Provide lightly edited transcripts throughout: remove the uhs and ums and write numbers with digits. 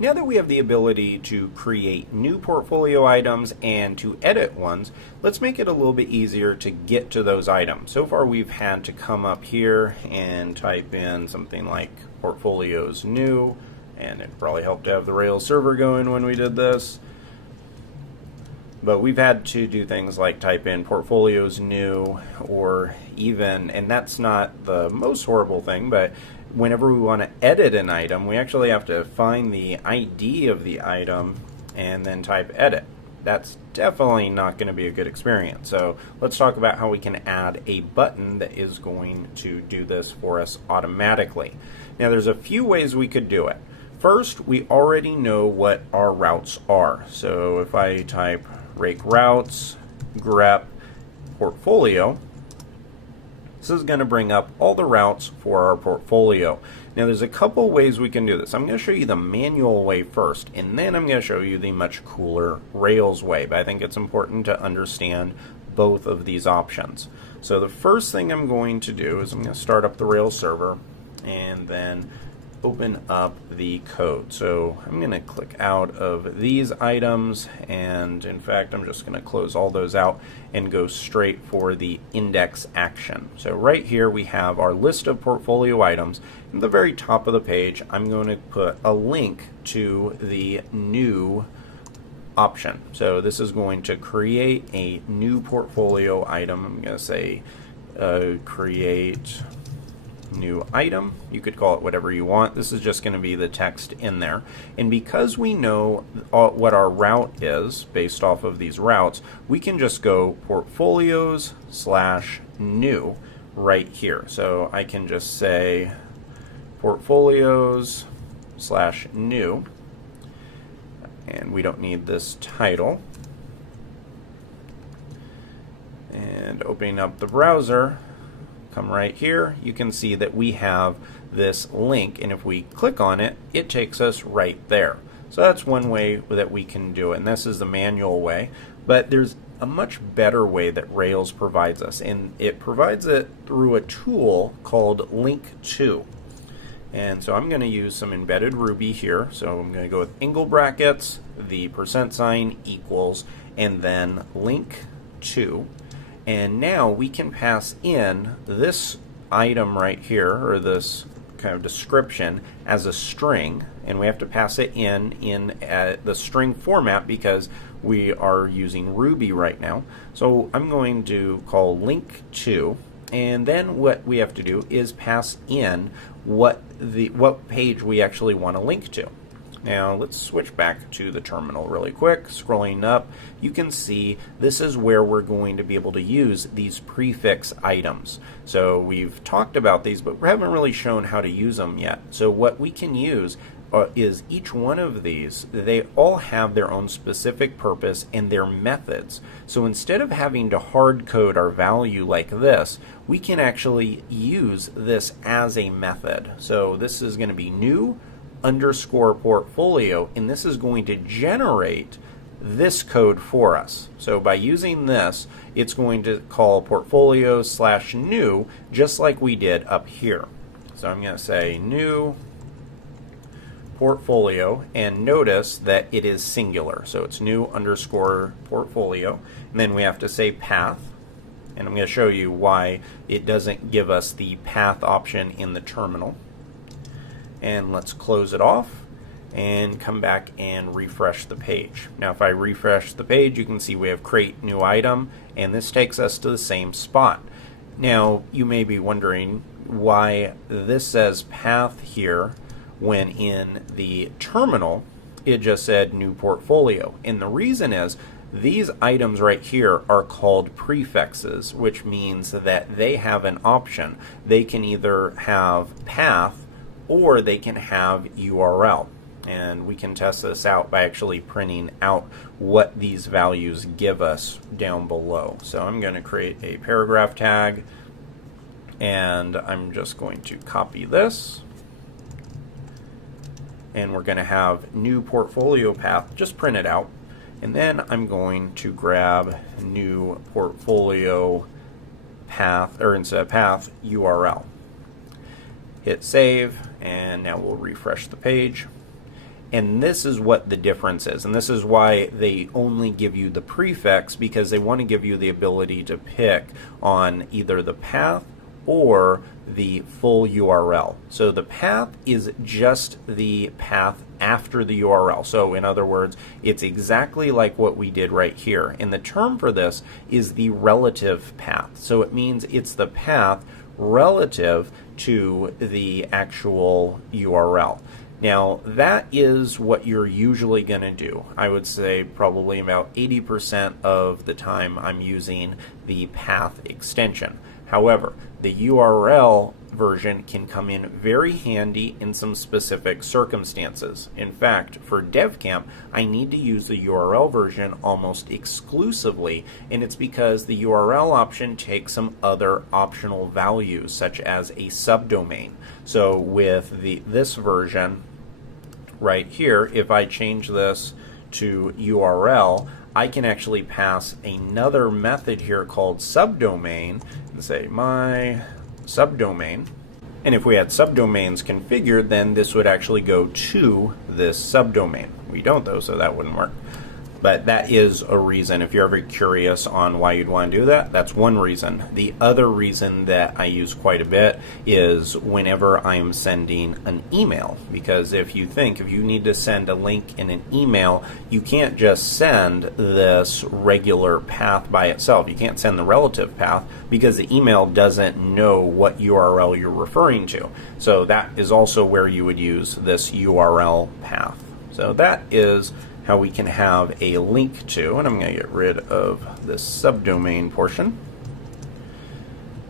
Now that we have the ability to create new portfolio items and to edit ones, let's make it a little bit easier to get to those items. So far we've had to come up here and type in something like portfolios new, and it probably helped to have the Rails server going when we did this. But we've had to do things like type in portfolios new, or even, and that's not the most horrible thing, but whenever we want to edit an item, we actually have to find the ID of the item and then type edit. That's definitely not going to be a good experience. So let's talk about how we can add a button that is going to do this for us automatically. Now there's a few ways we could do it. First, we already know what our routes are. So if I type rake routes, grep, portfolio, this is going to bring up all the routes for our portfolio. Now there's a couple ways we can do this. I'm going to show you the manual way first, and then I'm going to show you the much cooler Rails way, but I think it's important to understand both of these options. So the first thing I'm going to do is I'm going to start up the Rails server and then open up the code. So I'm going to click out of these items, and in fact I'm just going to close all those out and go straight for the index action. So right here we have our list of portfolio items. At the very top of the page I'm going to put a link to the new option. So this is going to create a new portfolio item. I'm going to say create new item. You could call it whatever you want. This is just going to be the text in there. And because we know what our route is based off of these routes, we can just go portfolios / new right here. So I can just say portfolios / new, and we don't need this title. And opening up the browser, come right here, you can see that we have this link, and if we click on it, it takes us right there. So that's one way that we can do it, and this is the manual way. But there's a much better way that Rails provides us, and it provides it through a tool called link2. And so I'm going to use some embedded Ruby here. So I'm going to go with angle brackets, the % equals, and then link2. And now we can pass in this item right here, or this kind of description, as a string, and we have to pass it in the string format because we are using Ruby right now. So I'm going to call link2, and then what we have to do is pass in what page we actually want to link to. Now let's switch back to the terminal really quick. Scrolling up, you can see this is where we're going to be able to use these prefix items. So we've talked about these, but we haven't really shown how to use them yet. So what we can use is each one of these, they all have their own specific purpose and their methods. So instead of having to hard code our value like this, we can actually use this as a method. So this is going to be new _ portfolio, and this is going to generate this code for us. So by using this, it's going to call portfolio / new, just like we did up here. So I'm going to say new portfolio, and notice that it is singular. So it's new _ portfolio, and then we have to say path. And I'm going to show you why it doesn't give us the path option in the terminal. And let's close it off and come back and refresh the page. Now if I refresh the page, you can see we have create new item, and this takes us to the same spot. Now you may be wondering why this says path here when in the terminal it just said new portfolio. And the reason is these items right here are called prefixes, which means that they have an option. They can either have path or they can have URL. And we can test this out by actually printing out what these values give us down below. So I'm going to create a paragraph tag, and I'm just going to copy this, and we're going to have new portfolio path just printed out, and then I'm going to grab new portfolio path, or instead of path, URL. Hit save, and now we'll refresh the page. And this is what the difference is. And this is why they only give you the prefix, because they want to give you the ability to pick on either the path or the full URL. So the path is just the path after the URL. So in other words, it's exactly like what we did right here. And the term for this is the relative path. So it means it's the path relative to the actual URL. Now, that is what you're usually going to do. I would say probably about 80% of the time I'm using the path extension. However, the URL version can come in very handy in some specific circumstances. In fact, for DevCamp, I need to use the URL version almost exclusively, and it's because the URL option takes some other optional values, such as a subdomain. So with this version right here, if I change this to URL, I can actually pass another method here called subdomain and say my subdomain. And if we had subdomains configured, then this would actually go to this subdomain. We don't though, so that wouldn't work. But that is a reason. If you're ever curious on why you'd want to do that, that's one reason. The other reason that I use quite a bit is whenever I'm sending an email. Because if you need to send a link in an email, you can't just send this regular path by itself. You can't send the relative path because the email doesn't know what URL you're referring to. So that is also where you would use this URL path. So that is how we can have a link to, and I'm going to get rid of this subdomain portion,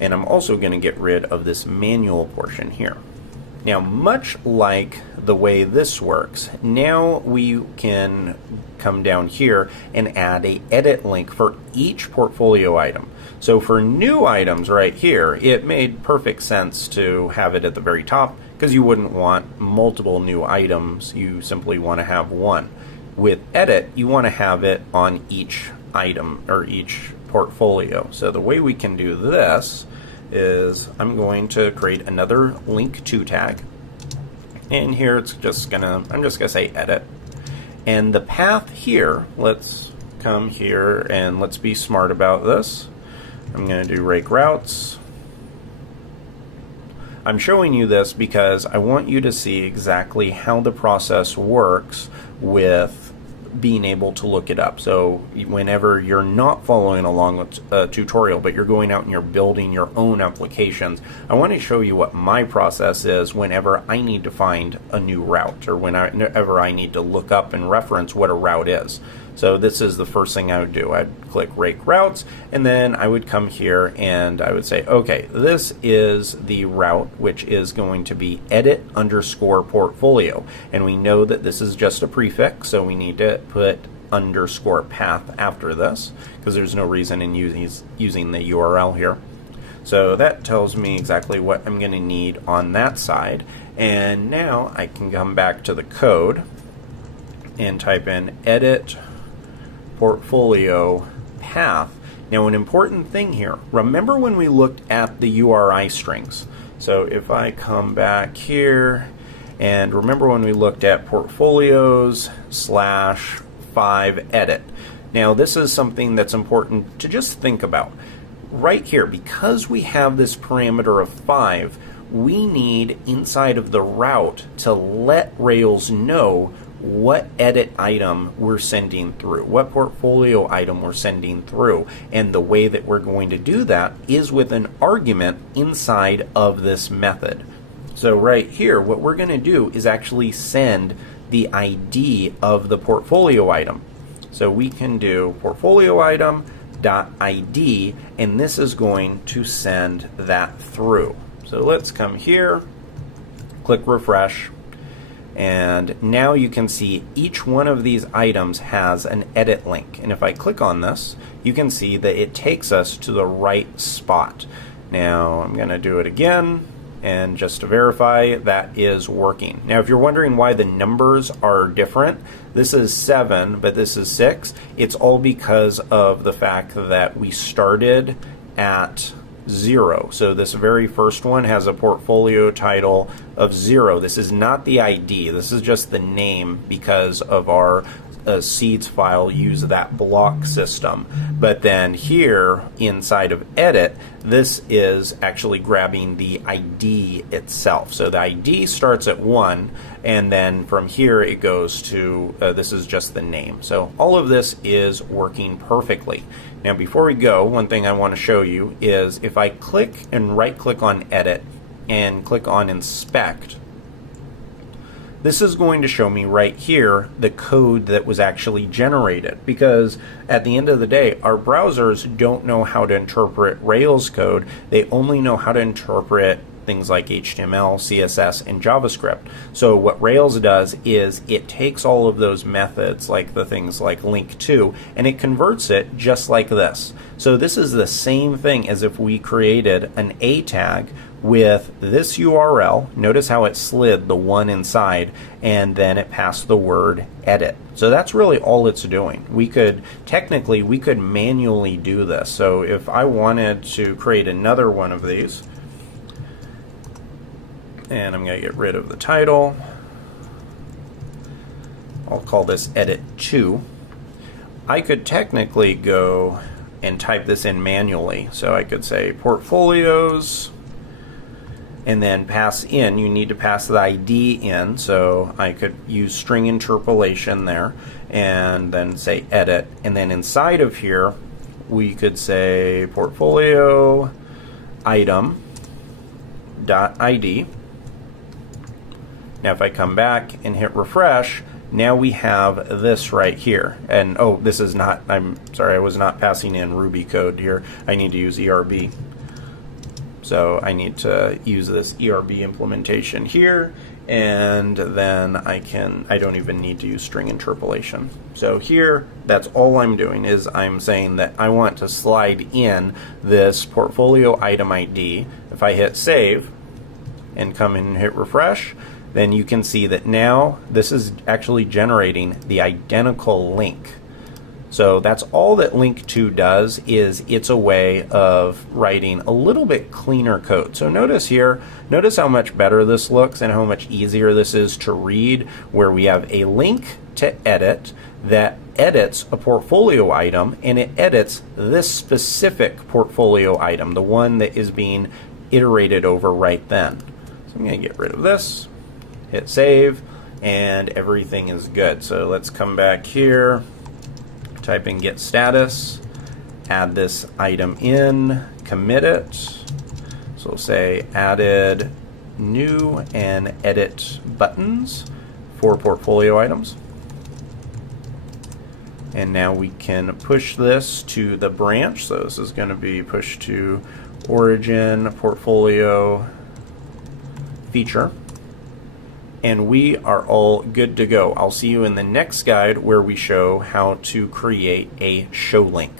and I'm also going to get rid of this manual portion here. Now, much like the way this works, now we can come down here and add a edit link for each portfolio item. So for new items right here, it made perfect sense to have it at the very top because you wouldn't want multiple new items, you simply want to have one. With edit, you want to have it on each item or each portfolio. So the way we can do this is I'm going to create another link to tag. And here I'm just gonna say edit. And the path here, let's come here and let's be smart about this. I'm going to do rake routes. I'm showing you this because I want you to see exactly how the process works with being able to look it up. So whenever you're not following along with a tutorial, but you're going out and you're building your own applications, I want to show you what my process is whenever I need to find a new route or whenever I need to look up and reference what a route is. So this is the first thing I would do. I'd click rake routes, and then I would come here and I would say, okay, this is the route, which is going to be edit_portfolio. And we know that this is just a prefix, so we need to put _path after this because there's no reason in using the URL here. So that tells me exactly what I'm going to need on that side. And now I can come back to the code and type in edit portfolio path. Now, an important thing here, remember when we looked at the URI strings. So if I come back here and remember when we looked at portfolios /5 edit. Now, this is something that's important to just think about. Right here, because we have this parameter of 5, we need inside of the route to let Rails know what edit item we're sending through, what portfolio item we're sending through. And the way that we're going to do that is with an argument inside of this method. So right here, what we're going to do is actually send the ID of the portfolio item. So we can do portfolio item .id, and this is going to send that through. So let's come here, click refresh, and now you can see each one of these items has an edit link. And if I click on this, you can see that it takes us to the right spot. Now I'm going to do it again, and just to verify that is working. Now if you're wondering why the numbers are different, this is 7 but this is 6. It's all because of the fact that we started at 0. So this very first one has a portfolio title of 0. This is not the ID. This is just the name because of our seeds file use that block system. But then here inside of edit, this is actually grabbing the ID itself. So the ID starts at 1, and then from here it goes to this is just the name. So all of this is working perfectly. Now before we go, one thing I want to show you is if I click and right click on edit and click on inspect, this is going to show me right here the code that was actually generated, because at the end of the day, our browsers don't know how to interpret Rails code. They only know how to interpret things like HTML, CSS, and JavaScript. So what Rails does is it takes all of those methods, like the things like link to, and it converts it just like this. So this is the same thing as if we created an A tag with this URL. Notice how it slid the one inside, and then it passed the word edit. So that's really all it's doing. We could manually do this. So if I wanted to create another one of these, and I'm going to get rid of the title, I'll call this edit 2. I could technically go and type this in manually. So I could say portfolios, and then pass in, you need to pass the ID in, so I could use string interpolation there, and then say edit, and then inside of here we could say portfolio item dot ID. Now if I come back and hit refresh, now we have this right here. And oh, this is not, I'm sorry, I was not passing in Ruby code here. I need to use ERB. So I need to use this ERB implementation here, and then I don't even need to use string interpolation. So here, that's all I'm doing, is I'm saying that I want to slide in this portfolio item ID. If I hit save and come in and hit refresh, then you can see that now this is actually generating the identical link. So that's all that link to does, is it's a way of writing a little bit cleaner code. So notice here, notice how much better this looks and how much easier this is to read, where we have a link to edit that edits a portfolio item, and it edits this specific portfolio item, the one that is being iterated over right then. So I'm going to get rid of this, hit save, and everything is good. So let's come back here, type in get status, add this item in, commit it. So we'll say added new and edit buttons for portfolio items. And now we can push this to the branch. So this is going to be pushed to origin portfolio feature. And we are all good to go. I'll see you in the next guide where we show how to create a show link.